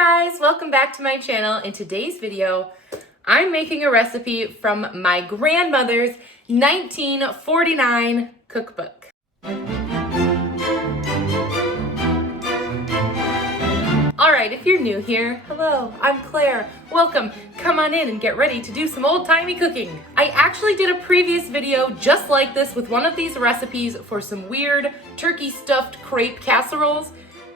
guys, welcome back to my channel. In today's video, I'm making a recipe from my grandmother's 1949 cookbook. Alright, if you're new here, hello, I'm Claire. Welcome. Come on in and get ready to do some old-timey cooking. I actually did a previous video just like this with one of these recipes for some weird turkey stuffed crepe casseroles.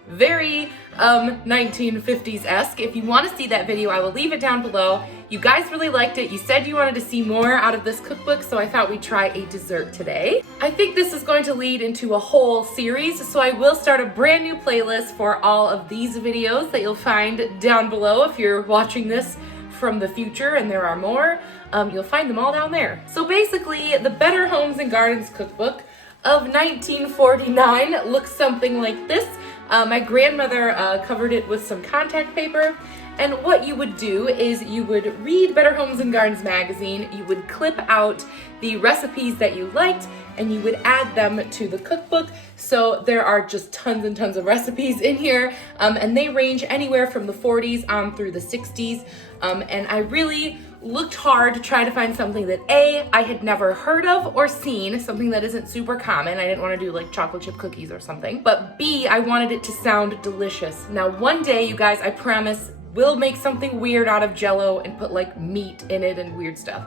Very 1950s-esque. If you want to see that video, I will leave it down below. You guys really liked it. You said you wanted to see more out of this cookbook, so I thought we'd try a dessert today. I think this is going to lead into a whole series, so I will start a brand new playlist for all of these videos that you'll find down below. If you're watching this from the future and there are more, you'll find them all down there. So basically, the Better Homes and Gardens cookbook of 1949 looks something like this. My grandmother covered it with some contact paper, and what you would do is you would read Better Homes and Gardens magazine, you would clip out the recipes that you liked, and you would add them to the cookbook. So there are just tons and tons of recipes in here, and they range anywhere from the 40s on through the 60s, and I really looked hard to try to find something that A, I had never heard of or seen, something that isn't super common. I didn't want to do like chocolate chip cookies or something, but B, I wanted it to sound delicious. Now one day, you guys, I promise, we'll make something weird out of Jell-O and put like meat in it and weird stuff.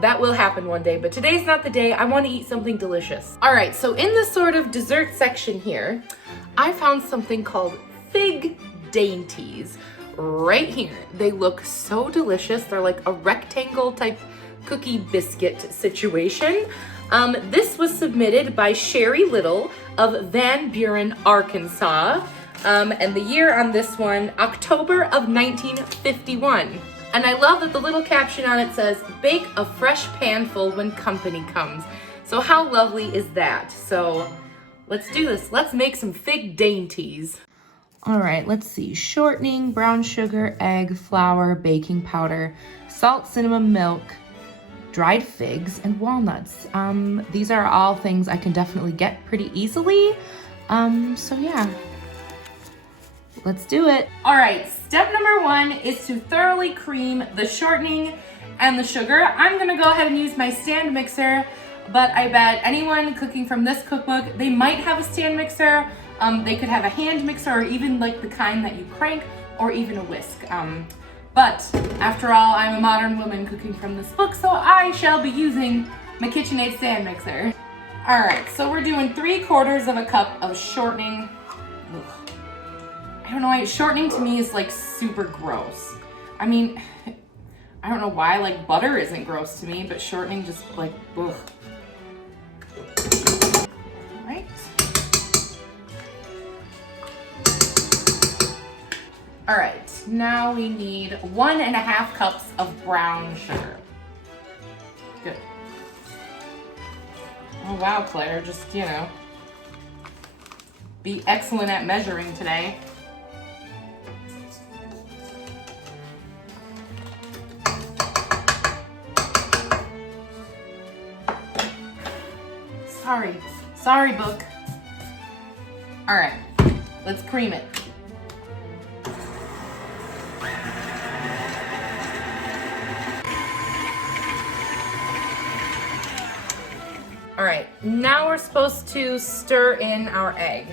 That will happen one day, but today's not the day. I want to eat something delicious. All right, so in the sort of dessert section here, I found something called fig dainties right here. They look so delicious. They're like a rectangle type cookie biscuit situation. This was submitted by Sherry Little of Van Buren, Arkansas. And the year on this one, October of 1951. And I love that the little caption on it says, "Bake a fresh pan full when company comes." So how lovely is that? So let's do this. Let's make some fig dainties. All right, let's see. Shortening, brown sugar, egg, flour, baking powder, salt, cinnamon, milk, dried figs, and walnuts. These are all things I can definitely get pretty easily. So yeah, let's do it. All right, step number one is to thoroughly cream the shortening and the sugar. I'm gonna go ahead and use my stand mixer, but I bet anyone cooking from this cookbook, they might have a stand mixer. They could have a hand mixer or even like the kind that you crank or even a whisk. But after all, I'm a modern woman cooking from this book, so I shall be using my KitchenAid stand mixer. All right, so we're doing 3/4 cup of shortening. Ugh. I don't know why shortening to me is like super gross. I mean, I don't know why, like butter isn't gross to me, but shortening just like, ugh. All right. All right, now we need 1.5 cups of brown sugar. Good. Oh wow, Claire, just, you know, be excellent at measuring today. Sorry, book. All right, let's cream it. All right, now we're supposed to stir in our egg.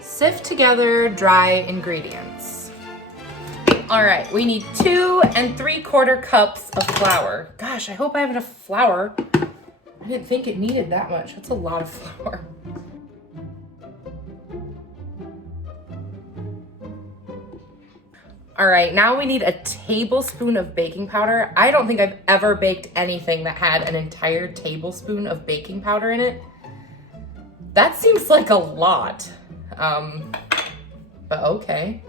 Sift together dry ingredients. All right, we need 2 3/4 cups of flour. Gosh, I hope I have enough flour. I didn't think it needed that much. That's a lot of flour. All right, now we need a tablespoon of baking powder. I don't think I've ever baked anything that had an entire tablespoon of baking powder in it. That seems like a lot. But okay.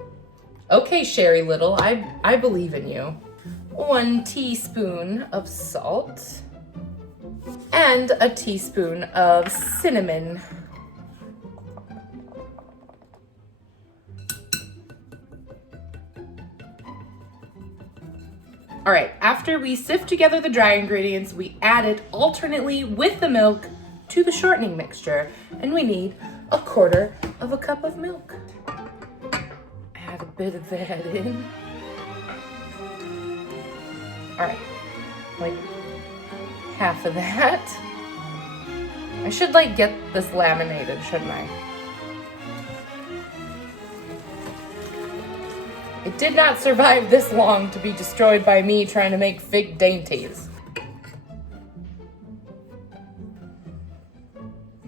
Okay, Sherry Little, I believe in you. 1 teaspoon of salt and a teaspoon of cinnamon. All right, after we sift together the dry ingredients, we add it alternately with the milk to the shortening mixture, and we need 1/4 of a cup of milk. Add a bit of that in. All right, like half of that. I should like get this laminated, shouldn't I? It did not survive this long to be destroyed by me trying to make fig dainties.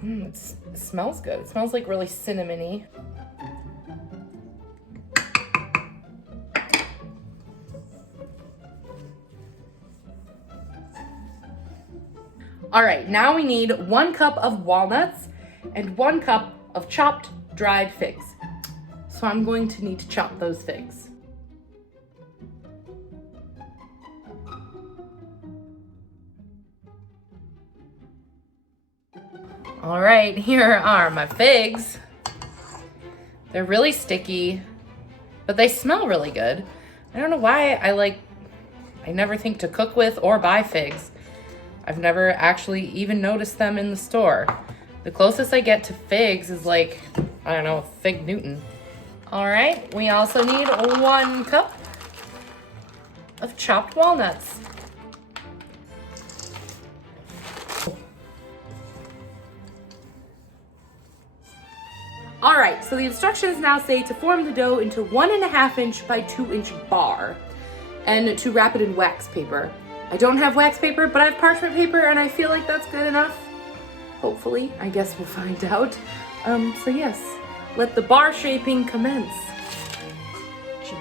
It smells good. It smells like really cinnamony. All right, now we need 1 cup of walnuts and 1 cup of chopped dried figs. So I'm going to need to chop those figs. All right, here are my figs. They're really sticky, but they smell really good. I don't know why I never think to cook with or buy figs. I've never actually even noticed them in the store. The closest I get to figs is like, I don't know, fig Newton. All right, we also need 1 cup of chopped walnuts. All right, so the instructions now say to form the dough into 1.5 inch by 2 inch bar and to wrap it in wax paper. I don't have wax paper, but I have parchment paper and I feel like that's good enough. Hopefully, I guess we'll find out. So yes, let the bar shaping commence. Jeez.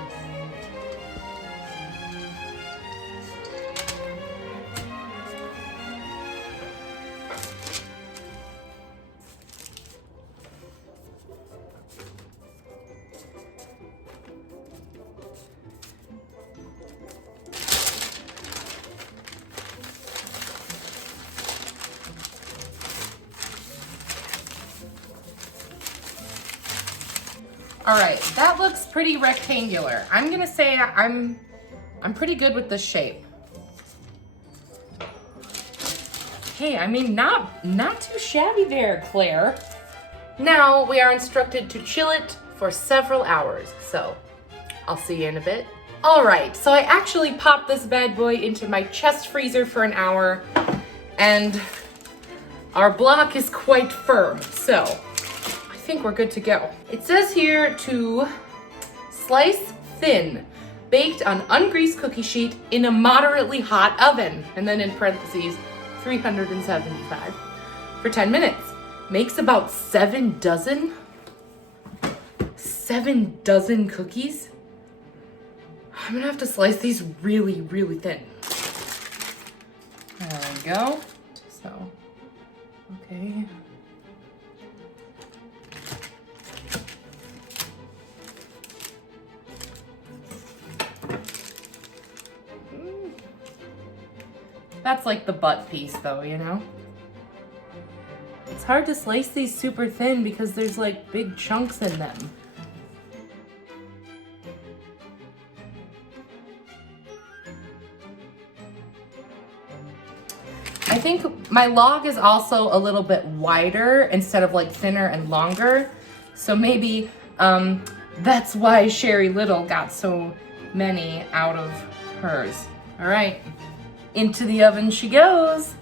All right, that looks pretty rectangular. I'm gonna say I'm pretty good with this shape. Hey, I mean, not too shabby there, Claire. Now we are instructed to chill it for several hours, so I'll see you in a bit. All right, so I actually popped this bad boy into my chest freezer for an hour, and our block is quite firm, so I think we're good to go. It says here to slice thin, baked on ungreased cookie sheet in a moderately hot oven, and then in parentheses, 375 for 10 minutes. Makes about 7 dozen. 7 dozen cookies? I'm gonna have to slice these really, really thin. There we go. So, okay. That's like the butt piece though, you know? It's hard to slice these super thin because there's like big chunks in them. I think my log is also a little bit wider instead of like thinner and longer. So maybe that's why Sherry Little got so many out of hers. All right. Into the oven she goes.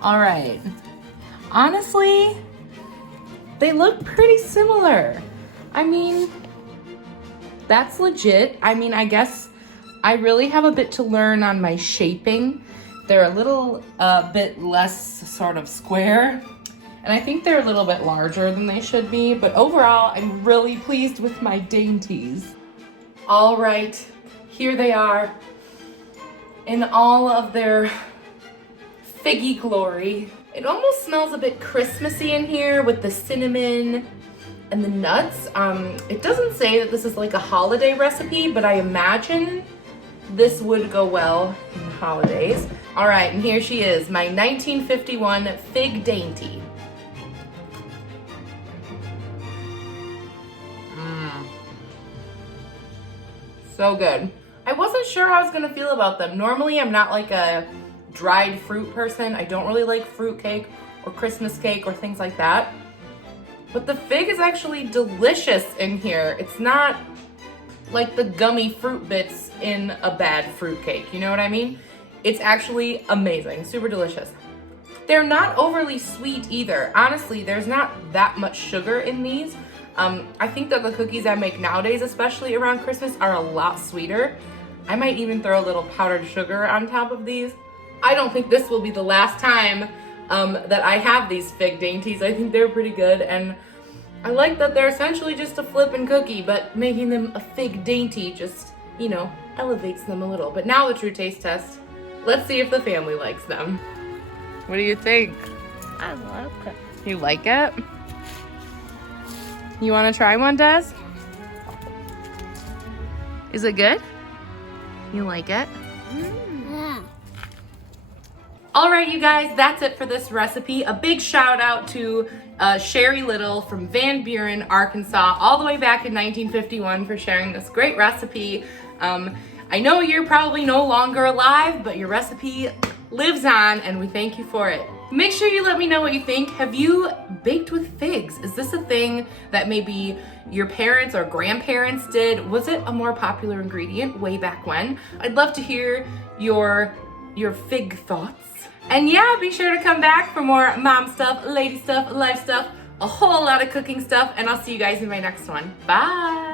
All right. Honestly, they look pretty similar. I mean, that's legit. I mean, I guess I really have a bit to learn on my shaping. They're a little bit less sort of square, and I think they're a little bit larger than they should be, but overall, I'm really pleased with my dainties. All right, here they are in all of their figgy glory. It almost smells a bit Christmassy in here with the cinnamon and the nuts. It doesn't say that this is like a holiday recipe, but I imagine this would go well in the holidays. All right, and here she is, my 1951 Fig Dainty. So good. I wasn't sure how I was gonna feel about them. Normally, I'm not like a dried fruit person. I don't really like fruit cake or Christmas cake or things like that. But the fig is actually delicious in here. It's not like the gummy fruit bits in a bad fruit cake, you know what I mean? It's actually amazing, super delicious. They're not overly sweet either. Honestly, there's not that much sugar in these. I think that the cookies I make nowadays, especially around Christmas, are a lot sweeter. I might even throw a little powdered sugar on top of these. I don't think this will be the last time that I have these Fig Dainties. I think they're pretty good, and I like that they're essentially just a flippin' cookie, but making them a Fig Dainty just, you know, elevates them a little. But now the true taste test. Let's see if the family likes them. What do you think? I love it. You like it? You want to try one, Des? Is it good? You like it? Yeah. All right, you guys, that's it for this recipe. A big shout out to Sherry Little from Van Buren, Arkansas, all the way back in 1951 for sharing this great recipe. I know you're probably no longer alive, but your recipe lives on, and we thank you for it. Make sure you let me know what you think. Have you baked with figs? Is this a thing that maybe your parents or grandparents did? Was it a more popular ingredient way back when? I'd love to hear your fig thoughts. And yeah, be sure to come back for more mom stuff, lady stuff, life stuff, a whole lot of cooking stuff, and I'll see you guys in my next one. Bye!